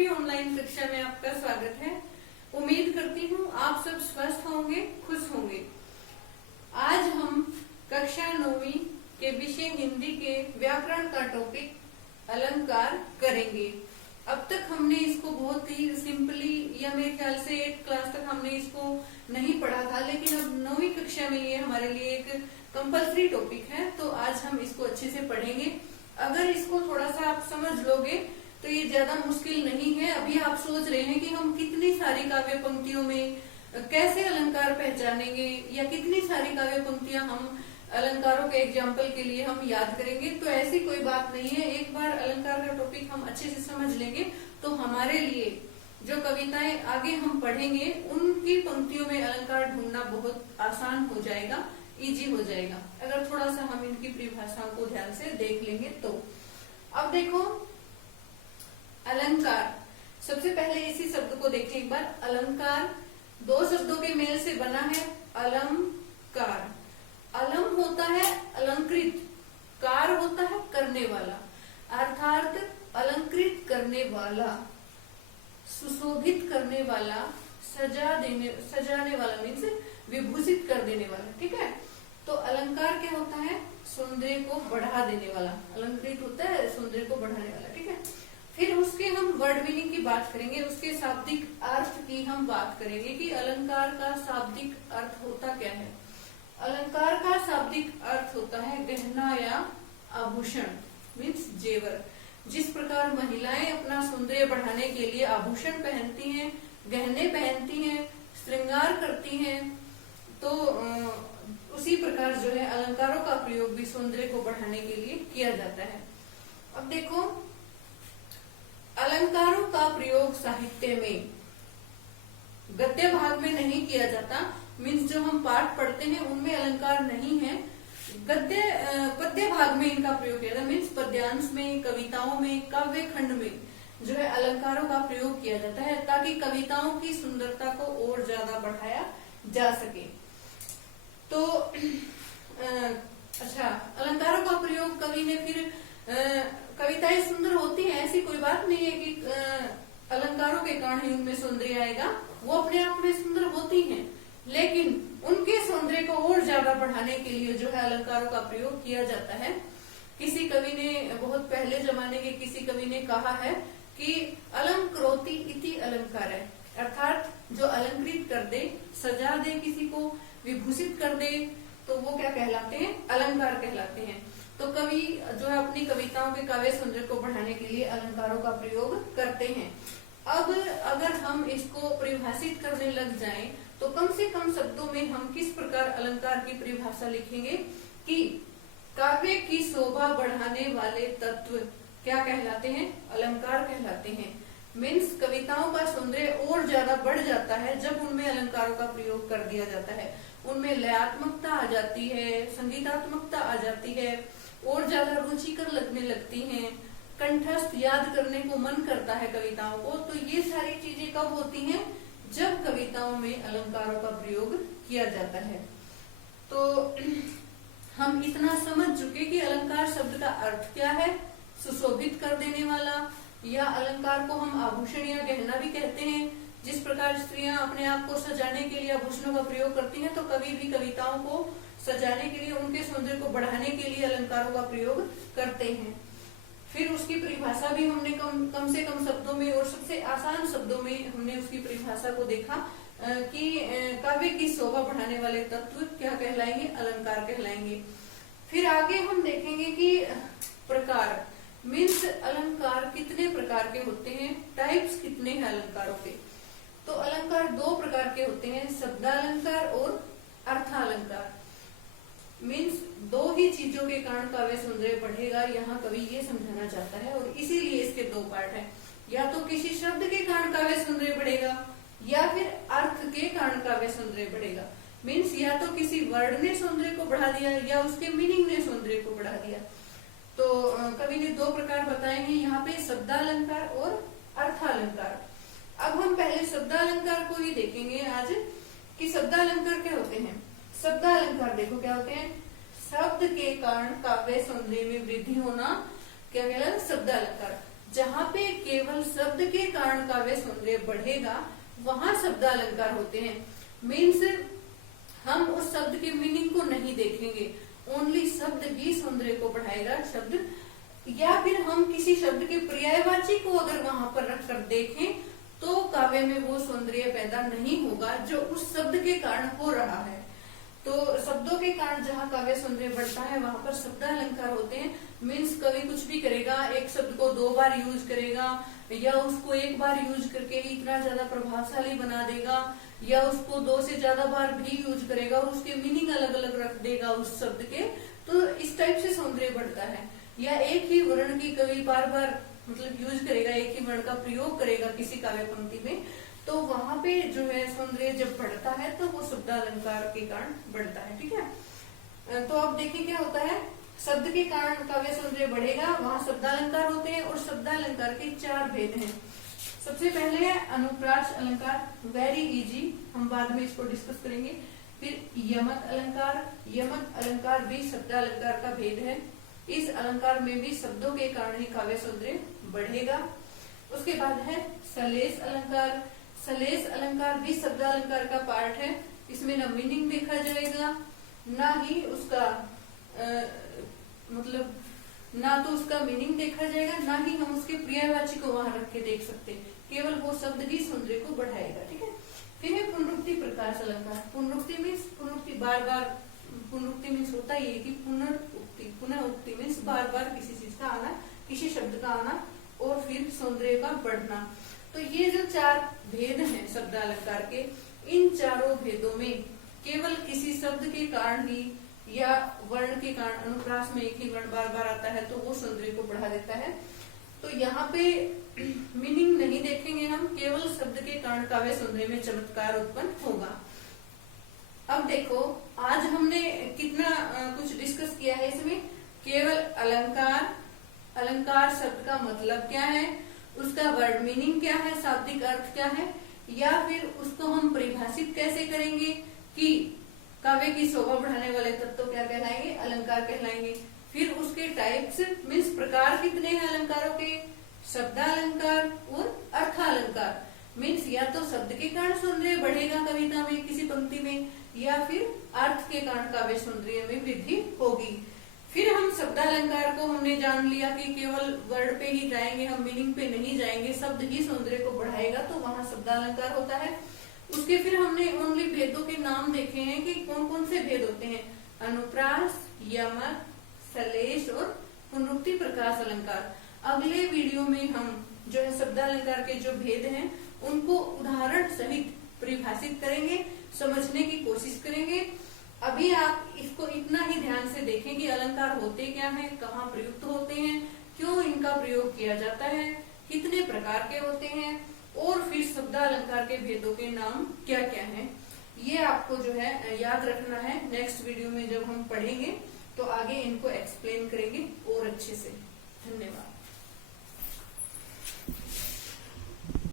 भी ऑनलाइन कक्षा में आपका स्वागत है। उम्मीद करती हूँ आप सब स्वस्थ होंगे, खुश होंगे। आज हम कक्षा 9वीं के विषय हिंदी के व्याकरण का टॉपिक अलंकार करेंगे। अब तक हमने इसको बहुत ही सिंपली या मेरे ख्याल से 8 क्लास तक हमने इसको नहीं पढ़ा था, लेकिन अब 9वीं कक्षा में ये हमारे लिए एक कंपल्सरी टॉपिक है, तो आज हम इसको अच्छे से पढ़ेंगे। अगर इसको थोड़ा सा आप समझ लोगे तो ये ज्यादा मुश्किल नहीं है। अभी आप सोच रहे हैं कि हम कितनी सारी काव्य पंक्तियों में कैसे अलंकार पहचानेंगे या कितनी सारी काव्य पंक्तियां हम अलंकारों के एग्जाम्पल के लिए हम याद करेंगे, तो ऐसी कोई बात नहीं है। एक बार अलंकार का टॉपिक हम अच्छे से समझ लेंगे तो हमारे लिए जो कविताएं आगे हम पढ़ेंगे उनकी पंक्तियों में अलंकार ढूंढना बहुत आसान हो जाएगा, इजी हो जाएगा, अगर थोड़ा सा हम इनकी परिभाषाओं को ध्यान से देख लेंगे तो। अब देखो अलंकार, सबसे पहले इसी शब्द को देखें एक बार। अलंकार दो शब्दों के मेल से बना है, अलंकार। अलम होता है अलंकृत, कार होता है करने वाला, अर्थात अलंकृत करने वाला, सुशोभित करने वाला, सजाने वाला मीन्स विभूषित कर देने वाला। ठीक है, तो अलंकार क्या होता है? सौंदर्य को बढ़ा देने वाला। अलंकृत होता है सौंदर्य को बढ़ाने वाला। ठीक है, फिर उसके हम वर्ड मीनिंग की बात करेंगे, उसके शाब्दिक अर्थ की हम बात करेंगे कि अलंकार का शाब्दिक अर्थ होता क्या है। अलंकार का शाब्दिक अर्थ होता है गहना या आभूषण मीन्स जेवर। जिस प्रकार महिलाएं अपना सौंदर्य बढ़ाने के लिए आभूषण पहनती हैं, गहने पहनती हैं, श्रृंगार करती हैं, तो उसी प्रकार जो है अलंकारों का प्रयोग भी सौंदर्य को बढ़ाने के लिए किया जाता है। अब देखो अलंकारों का प्रयोग साहित्य में गद्य भाग में नहीं किया जाता, मीन्स जो हम पाठ पढ़ते हैं उनमें अलंकार नहीं है। पद्य भाग में इनका प्रयोग किया जाता है, मीन्स पद्यांश में, कविताओं में, काव्य खंड में जो है अलंकारों का प्रयोग किया जाता है, ताकि कविताओं की सुंदरता को और ज्यादा बढ़ाया जा सके। तो अच्छा, अलंकारों का प्रयोग कवि ने फिर कविताएं सुंदर होती हैं, ऐसी कोई बात नहीं है कि अलंकारों के कारण ही उनमें सौंदर्य आएगा। वो अपने आप में सुंदर होती हैं, लेकिन उनके सौंदर्य को और ज्यादा बढ़ाने के लिए जो है अलंकारों का प्रयोग किया जाता है। किसी कवि ने, बहुत पहले जमाने के किसी कवि ने कहा है कि अलंकृति इति अलंकार है, अर्थात जो अलंकृत कर दे, सजा दे, किसी को विभूषित कर दे, तो वो क्या कहलाते हैं? अलंकार कहलाते हैं। तो कवि जो है अपनी कविताओं के काव्य सौंदर्य को बढ़ाने के लिए अलंकारों का प्रयोग करते हैं। अब अगर हम इसको परिभाषित करने लग जाएं, तो कम से कम शब्दों में हम किस प्रकार अलंकार की परिभाषा लिखेंगे कि काव्य की शोभा बढ़ाने वाले तत्व क्या कहलाते हैं? अलंकार कहलाते हैं। मीन्स कविताओं का सौंदर्य और ज्यादा बढ़ जाता है जब उनमें अलंकारों का प्रयोग कर दिया जाता है। उनमें लयात्मकता आ जाती है, संगीतात्मकता आ जाती है, और ज्यादा रुचिकर लगने लगती हैं, कंठस्थ याद करने को मन करता है कविताओं को। तो ये सारी चीजें कब होती हैं? जब कविताओं में अलंकारों का प्रयोग किया जाता है। तो हम इतना समझ चुके कि अलंकार शब्द का अर्थ क्या है, सुशोभित कर देने वाला, या अलंकार को हम आभूषण या गहना भी कहते हैं। जिस प्रकार स्त्रियां अपने आप को सजाने के लिए आभूषणों का प्रयोग करती हैं, तो कवि भी कविताओं को सजाने के लिए, उनके सौंदर्य को बढ़ाने के लिए अलंकारों का प्रयोग करते हैं। फिर उसकी परिभाषा भी हमने कम से कम शब्दों में और सबसे आसान शब्दों में हमने उसकी परिभाषा को देखा कि काव्य की शोभा बढ़ाने वाले तत्व क्या कहलाएंगे? अलंकार कहलाएंगे। फिर आगे हम देखेंगे कि प्रकार मीन्स अलंकार कितने प्रकार के होते हैं, टाइप्स कितने हैं अलंकारों के। तो अलंकार दो प्रकार के होते हैं, शब्दालंकार और अर्थालंकार। मीन्स दो ही चीजों के कारण काव्य सौंदर्य बढ़ेगा, यहाँ कवि ये समझाना चाहता है, और इसीलिए इसके दो पार्ट हैं। या तो किसी शब्द के कारण काव्य सौंदर्य बढ़ेगा, या फिर अर्थ के कारण काव्य सौंदर्य बढ़ेगा। मीन्स या तो किसी वर्ड ने सौंदर्य को बढ़ा दिया, या उसके मीनिंग ने सौंदर्य को बढ़ा दिया। तो कवि ने दो प्रकार बताए हैं यहाँ पे, शब्दालंकार और अर्थालंकार। अब हम पहले शब्दालंकार को ही देखेंगे आज कि शब्दालंकार क्या होते हैं। शब्दालंकार देखो क्या होते हैं, शब्द के कारण काव्य सौंदर्य में वृद्धि होना क्या कहलाता है? शब्दालंकार। जहाँ पे केवल शब्द के कारण काव्य सौंदर्य बढ़ेगा वहां शब्दालंकार होते हैं। मीन्स हम उस शब्द के मीनिंग को नहीं देखेंगे, ओनली शब्द ही सौंदर्य को बढ़ाएगा। शब्द या फिर हम किसी शब्द के पर्यायवाची को अगर वहां पर रखकर देखें तो काव्य में वो सौंदर्य पैदा नहीं होगा जो उस शब्द के कारण हो रहा है। तो शब्दों के कारण जहाँ काव्य सौंदर्य बढ़ता है वहां पर शब्दालंकार होते हैं। मीन्स कवि कुछ भी करेगा, एक शब्द को 2 बार यूज करेगा या उसको 1 बार यूज करके ही इतना ज्यादा प्रभावशाली बना देगा, या उसको 2 से ज्यादा बार भी यूज करेगा और उसके मीनिंग अलग अलग रख देगा उस शब्द के। तो इस टाइप से सौंदर्य बढ़ता है। या एक ही वर्ण की कवि बार बार मतलब यूज करेगा, एक ही वर्ण का प्रयोग करेगा किसी काव्य पंक्ति में, तो वहां पे जो है सौंदर्य जब बढ़ता है तो वो शब्दालंकार के कारण बढ़ता है। ठीक है, तो अब देखिए क्या होता है। शब्द के कारण काव्य सौंदर्य बढ़ेगा, वहां शब्दालंकार होते हैं और शब्दालंकार के 4 भेद हैं। सबसे पहले है अनुप्रास अलंकार, वेरी इजी, हम बाद में इसको डिस्कस करेंगे। फिर यमक अलंकार, यमक अलंकार भी शब्दालंकार का भेद है। इस अलंकार में भी शब्दों के कारण ही काव्य सौंदर्य बढ़ेगा। उसके बाद है सलेश अलंकार, सलेश अलंकार भी शब्दालंकार का पार्ट है। इसमें ना मीनिंग देखा जाएगा, ना ही उसका मतलब ना तो उसका मीनिंग देखा जाएगा, ना ही हम उसके पर्यायवाची को वहां रख के देख सकते, केवल वो शब्द ही सौंदर्य को बढ़ाएगा। ठीक है, फिर है पुनरुक्ति प्रकाश अलंकार। पुनरुक्ति मीन्स पुनरुक्ति बार बार, पुनरुक्ति मीन्स होता ही है कि पुनरुक्ति, पुनः उक्ति मीन्स बार बार किसी चीज का आना, किसी शब्द का आना और फिर सौंदर्य का बढ़ना। तो ये जो 4 भेद हैं शब्दालंकार के, इन चारों भेदों में केवल किसी शब्द के कारण ही या वर्ण के कारण, अनुप्रास में एक ही वर्ण बार बार आता है तो वो सौंदर्य को बढ़ा देता है। तो यहाँ पे मीनिंग नहीं देखेंगे हम, केवल शब्द के कारण काव्य सौंदर्य में चमत्कार उत्पन्न होगा। अब देखो आज हमने कितना कुछ डिस्कस किया है इसमें। केवल अलंकार, अलंकार शब्द का मतलब क्या है, उसका वर्ड मीनिंग क्या है, शाब्दिक अर्थ क्या है, या फिर उसको हम परिभाषित कैसे करेंगे कि काव्य की शोभा बढ़ाने वाले तत्व क्या कहलाएंगे, अलंकार कहलाएंगे। फिर उसके टाइप्स मीन्स प्रकार कितने हैं अलंकारों के, शब्दालंकार और अर्थालंकार। मीन्स या तो शब्द के कारण सौंदर्य बढ़ेगा कविता में, किसी पंक्ति में, या फिर अर्थ के कारण काव्य सौंदर्य में वृद्धि होगी। फिर हम शब्दालंकार को हमने जान लिया कि केवल वर्ड पे ही जाएंगे हम, मीनिंग पे नहीं जाएंगे, शब्द ही सौंदर्य को बढ़ाएगा तो वहां शब्दालंकार होता है। उसके फिर हमने ओनली भेदों के नाम देखे हैं कि कौन कौन से भेद होते हैं, अनुप्रास, यमक, सलेश और पुनरुक्ति प्रकाश अलंकार। अगले वीडियो में हम जो है शब्दालंकार के जो भेद हैं उनको उदाहरण सहित परिभाषित करेंगे, समझने की कोशिश करेंगे। अभी आप इसको इतना ही ध्यान से देखें कि अलंकार होते क्या हैं, कहाँ प्रयुक्त होते हैं, क्यों इनका प्रयोग किया जाता है, कितने प्रकार के होते हैं, और फिर शब्दालंकार के भेदों के नाम क्या क्या हैं। ये आपको जो है याद रखना है। नेक्स्ट वीडियो में जब हम पढ़ेंगे तो आगे इनको एक्सप्लेन करेंगे और अच्छे से। धन्यवाद।